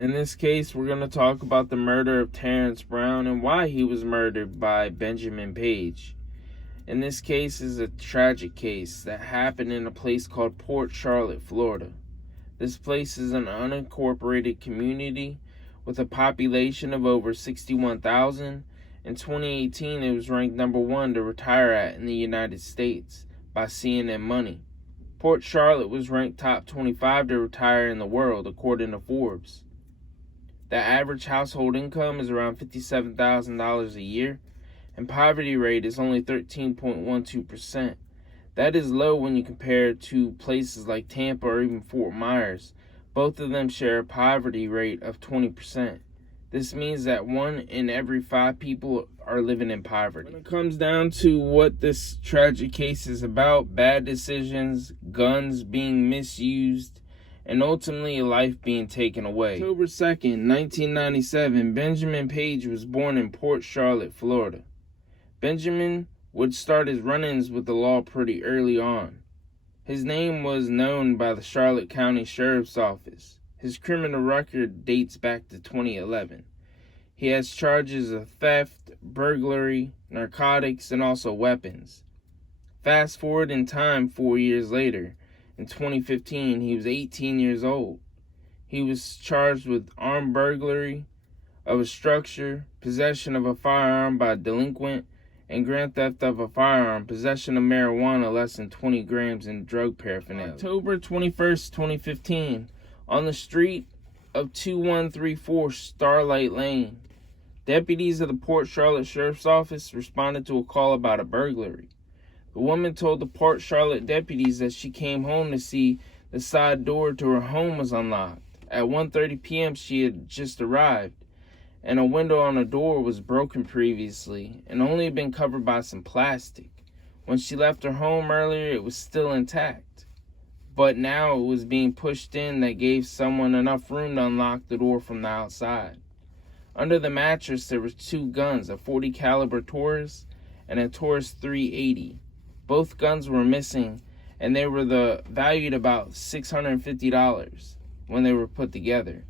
In this case, we're going to talk about the murder of Terence Brown and why he was murdered by Benjamin Paige. In this case is a tragic case that happened in a place called Port Charlotte, Florida. This place is an unincorporated community with a population of over 61,000. In 2018, it was ranked number 1 to retire at in the United States by CNN Money. Port Charlotte was ranked top 25 to retire in the world, according to Forbes. The average household income is around $57,000 a year, and poverty rate is only 13.12%. That is low when you compare it to places like Tampa or even Fort Myers. Both of them share a poverty rate of 20%. This means that 1 in every 5 people are living in poverty. When it comes down to what this tragic case is about, bad decisions, guns being misused, and ultimately a life being taken away. October 2nd, 1997, Benjamin Paige was born in Port Charlotte, Florida. Benjamin would start his run-ins with the law pretty early on. His name was known by the Charlotte County Sheriff's Office. His criminal record dates back to 2011. He has charges of theft, burglary, narcotics, and also weapons. Fast forward in time 4 years later. In 2015, he was 18 years old. He was charged with armed burglary of a structure, possession of a firearm by a delinquent, and grand theft of a firearm, possession of marijuana less than 20 grams, and drug paraphernalia. October 21st, 2015, on the street of 2134 Starlight Lane, deputies of the Port Charlotte Sheriff's Office responded to a call about a burglary. The woman told the Port Charlotte deputies that she came home to see the side door to her home was unlocked. At 1:30 p.m. she had just arrived, and a window on the door was broken previously and only had been covered by some plastic. When she left her home earlier, it was still intact, but now it was being pushed in that gave someone enough room to unlock the door from the outside. Under the mattress there were 2 guns, a .40 caliber Taurus and a Taurus 380. Both guns were missing, and they were valued about $650 when they were put together.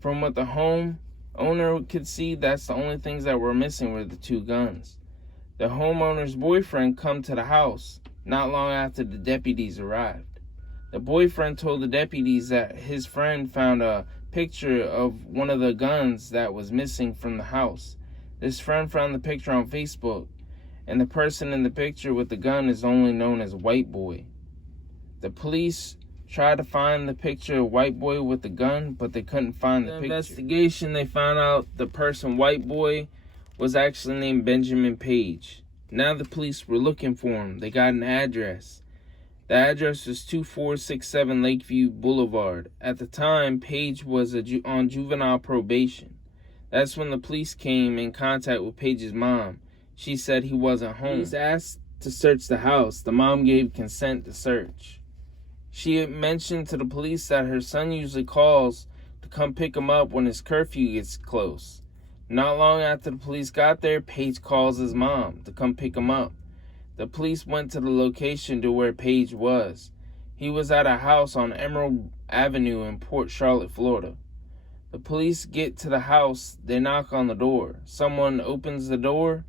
From what the home owner could see, that's the only things that were missing were the 2 guns. The homeowner's boyfriend come to the house not long after the deputies arrived. The boyfriend told the deputies that his friend found a picture of one of the guns that was missing from the house. This friend found the picture on Facebook, and the person in the picture with the gun is only known as White Boy. The police tried to find the picture of White Boy with the gun, but they couldn't find the picture. In the investigation, they found out the person White Boy was actually named Benjamin Paige. Now the police were looking for him. They got an address. The address was 2467 Lakeview Boulevard. At the time, Paige was on juvenile probation. That's when the police came in contact with Paige's mom. She said he wasn't home. Police asked to search the house. The mom gave consent to search. She mentioned to the police that her son usually calls to come pick him up when his curfew gets close. Not long after the police got there, Paige calls his mom to come pick him up. The police went to the location to where Paige was. He was at a house on Emerald Avenue in Port Charlotte, Florida. The police get to the house. They knock on the door. Someone opens the door,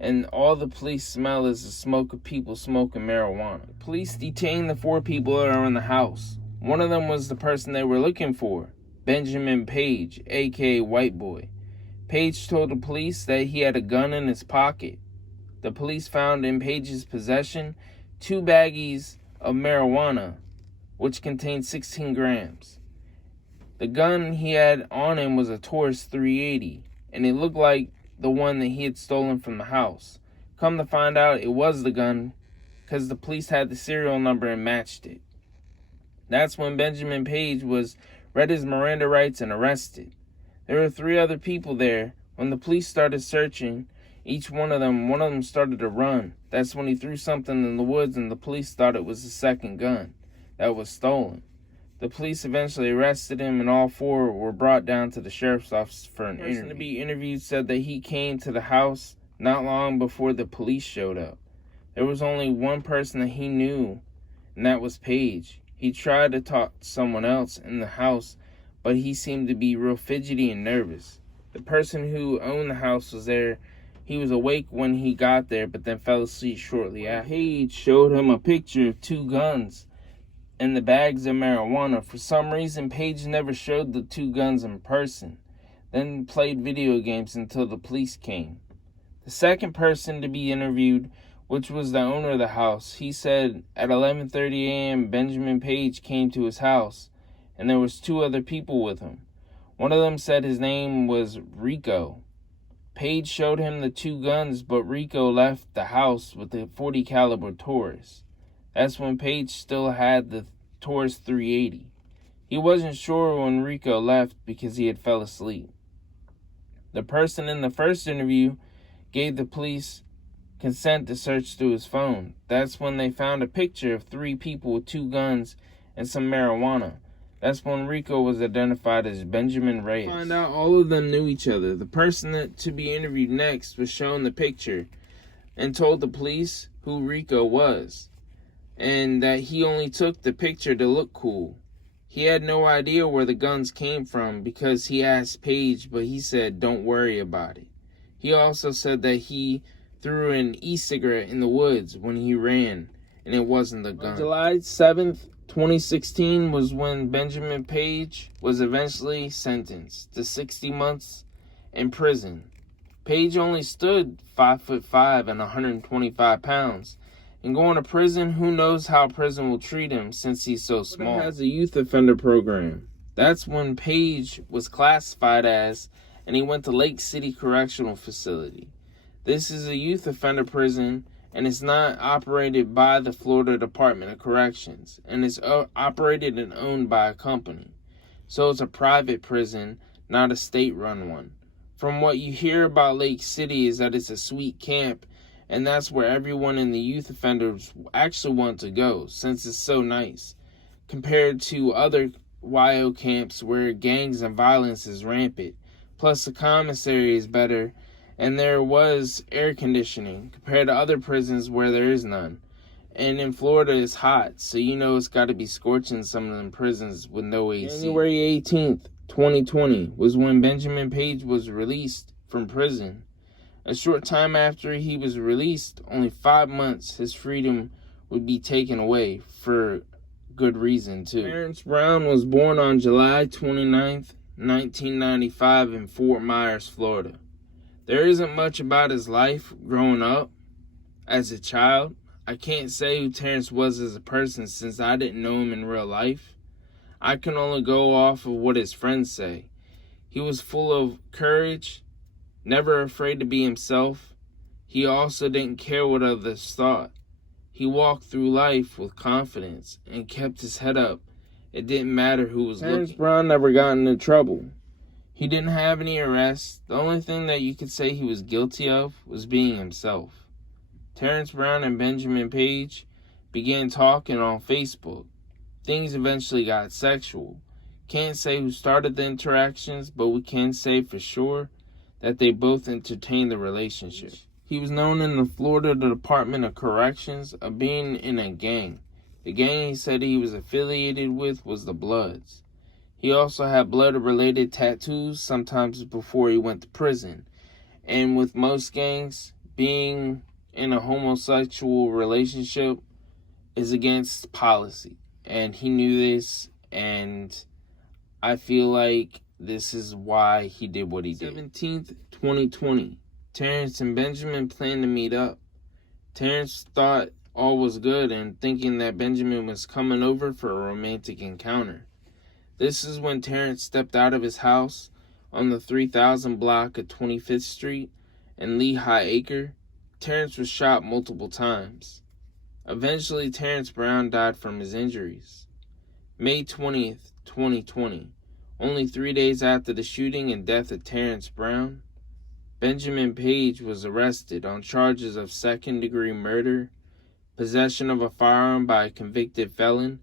and all the police smell is the smoke of people smoking marijuana. The police detained the 4 people that are in the house. One of them was the person they were looking for, Benjamin Paige, aka White Boy. Paige told the police that he had a gun in his pocket. The police found in Paige's possession 2 baggies of marijuana, which contained 16 grams. The gun he had on him was a Taurus 380, and it looked like the one that he had stolen from the house. Come to find out, it was the gun because the police had the serial number and matched it. That's when Benjamin Paige was read his Miranda rights and arrested. There were 3 other people there. When the police started searching, one of them started to run. That's when he threw something in the woods, and the police thought it was the second gun that was stolen. The police eventually arrested him, and all 4 were brought down to the sheriff's office for an interview. The person to be interviewed said that he came to the house not long before the police showed up. There was only one person that he knew, and that was Paige. He tried to talk to someone else in the house, but he seemed to be real fidgety and nervous. The person who owned the house was there. He was awake when he got there, but then fell asleep shortly after. Paige showed him a picture of 2 guns and the bags of marijuana. For some reason, Paige never showed the 2 guns in person, then played video games until the police came. The second person to be interviewed, which was the owner of the house, he said at 11:30 a.m. Benjamin Paige came to his house, and there was 2 other people with him. One of them said his name was Rico. Paige showed him the 2 guns, but Rico left the house with the .40 caliber Taurus. That's when Paige still had the Taurus 380. He wasn't sure when Rico left because he had fell asleep. The person in the first interview gave the police consent to search through his phone. That's when they found a picture of 3 people with 2 guns and some marijuana. That's when Rico was identified as Benjamin Reyes. Find out all of them knew each other. The person to be interviewed next was shown the picture and told the police who Rico was and that he only took the picture to look cool. He had no idea where the guns came from because he asked Paige, but he said, "Don't worry about it." He also said that he threw an e-cigarette in the woods when he ran, and it wasn't the gun. On July 7th, 2016 was when Benjamin Paige was eventually sentenced to 60 months in prison. Paige only stood 5'5" and 125 pounds. And going to prison, who knows how prison will treat him since he's so small. It has a youth offender program. That's when Paige was classified as, and he went to Lake City Correctional Facility. This is a youth offender prison, and it's not operated by the Florida Department of Corrections, and it's operated and owned by a company. So it's a private prison, not a state-run one. From what you hear about Lake City is that it's a sweet camp, and that's where everyone in the youth offenders actually want to go, since it's so nice, compared to other YO camps where gangs and violence is rampant. Plus the commissary is better, and there was air conditioning, compared to other prisons where there is none. And in Florida it's hot, so you know it's got to be scorching some of them prisons with no AC. January 18th, 2020 was when Benjamin Paige was released from prison. A short time after he was released, only 5 months, his freedom would be taken away for good reason, too. Terence Brown was born on July 29th, 1995 in Fort Myers, Florida. There isn't much about his life growing up as a child. I can't say who Terence was as a person since I didn't know him in real life. I can only go off of what his friends say. He was full of courage, never afraid to be himself. He also didn't care what others thought. He walked through life with confidence and kept his head up. It didn't matter who was looking. Terence Brown never got into trouble. He didn't have any arrests. The only thing that you could say he was guilty of was being himself. Terence Brown and Benjamin Paige began talking on Facebook. Things eventually got sexual. Can't say who started the interactions, but we can say for sure that they both entertained the relationship. He was known in the Florida Department of Corrections of being in a gang. The gang he said he was affiliated with was the Bloods. He also had blood-related tattoos sometimes before he went to prison. And with most gangs, being in a homosexual relationship is against policy. And he knew this, and I feel like this is why he did what he did. 17th, 2020. Terence and Benjamin planned to meet up. Terence thought all was good and thinking that Benjamin was coming over for a romantic encounter. This is when Terence stepped out of his house on the 3000 block of 25th Street and Lehigh Acre. Terence was shot multiple times. Eventually, Terence Brown died from his injuries. May 20th, 2020. Only 3 days after the shooting and death of Terence Brown, Benjamin Paige was arrested on charges of second-degree murder, possession of a firearm by a convicted felon,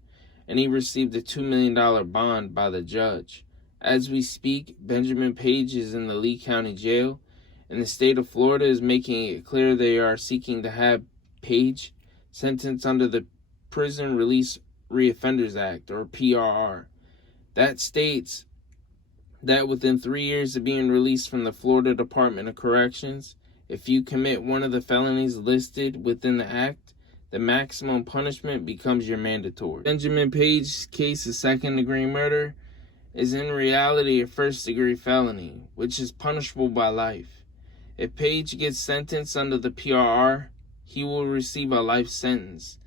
and he received a $2 million bond by the judge. As we speak, Benjamin Paige is in the Lee County Jail, and the state of Florida is making it clear they are seeking to have Paige sentenced under the Prison Release Reoffenders Act, or PRR. That states that within 3 years of being released from the Florida Department of Corrections, if you commit one of the felonies listed within the act, the maximum punishment becomes your mandatory. Benjamin Paige's case of second-degree murder is in reality a first-degree felony, which is punishable by life. If Paige gets sentenced under the PRR, he will receive a life sentence.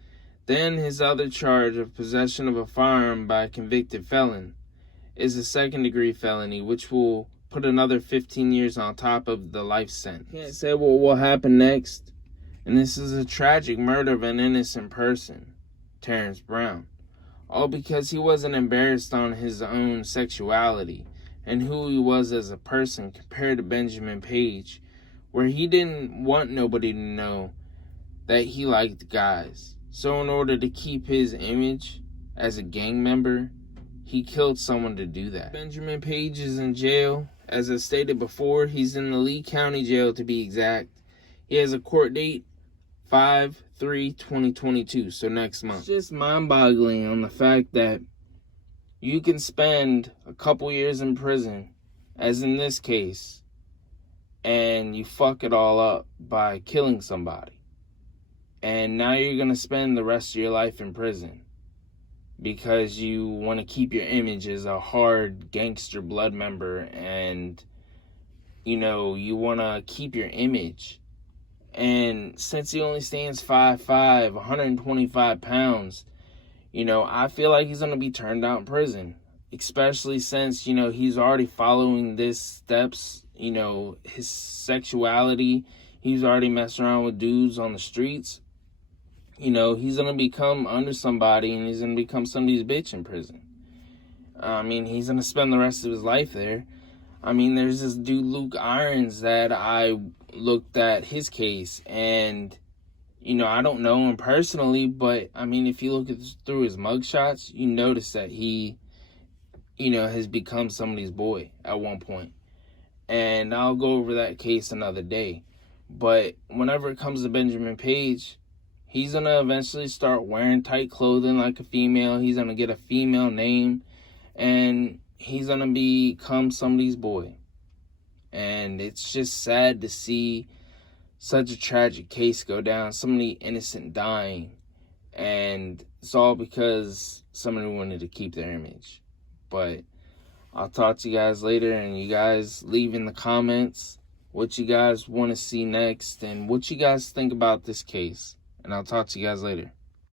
Then his other charge of possession of a firearm by a convicted felon is a second-degree felony, which will put another 15 years on top of the life sentence. Can't say what will happen next. And this is a tragic murder of an innocent person, Terence Brown. All because he wasn't embarrassed on his own sexuality and who he was as a person compared to Benjamin Paige, where he didn't want nobody to know that he liked guys. So in order to keep his image as a gang member, he killed someone to do that. Benjamin Paige is in jail. As I stated before, he's in the Lee County Jail to be exact. He has a court date 5/3/2022, so next month. It's just mind-boggling on the fact that you can spend a couple years in prison, as in this case, and you fuck it all up by killing somebody. And now you're going to spend the rest of your life in prison because you want to keep your image as a hard gangster blood member, and, you know, you want to keep your image. And since he only stands 5'5", 125 pounds, you know, I feel like he's going to be turned out in prison. Especially since, you know, he's already following these steps, you know, his sexuality. He's already messing around with dudes on the streets. You know, he's going to become under somebody, and he's going to become somebody's bitch in prison. I mean, he's going to spend the rest of his life there. I mean, there's this dude, Luke Irons, that I looked at his case, and, you know, I don't know him personally, but, I mean, if you look through his mugshots, you notice that he, you know, has become somebody's boy at one point. And I'll go over that case another day. But whenever it comes to Benjamin Paige, he's going to eventually start wearing tight clothing like a female. He's going to get a female name, and he's going to become somebody's boy. And it's just sad to see such a tragic case go down, so many innocent dying, and it's all because somebody wanted to keep their image. But I'll talk to you guys later, and you guys leave in the comments what you guys want to see next and what you guys think about this case. And I'll talk to you guys later.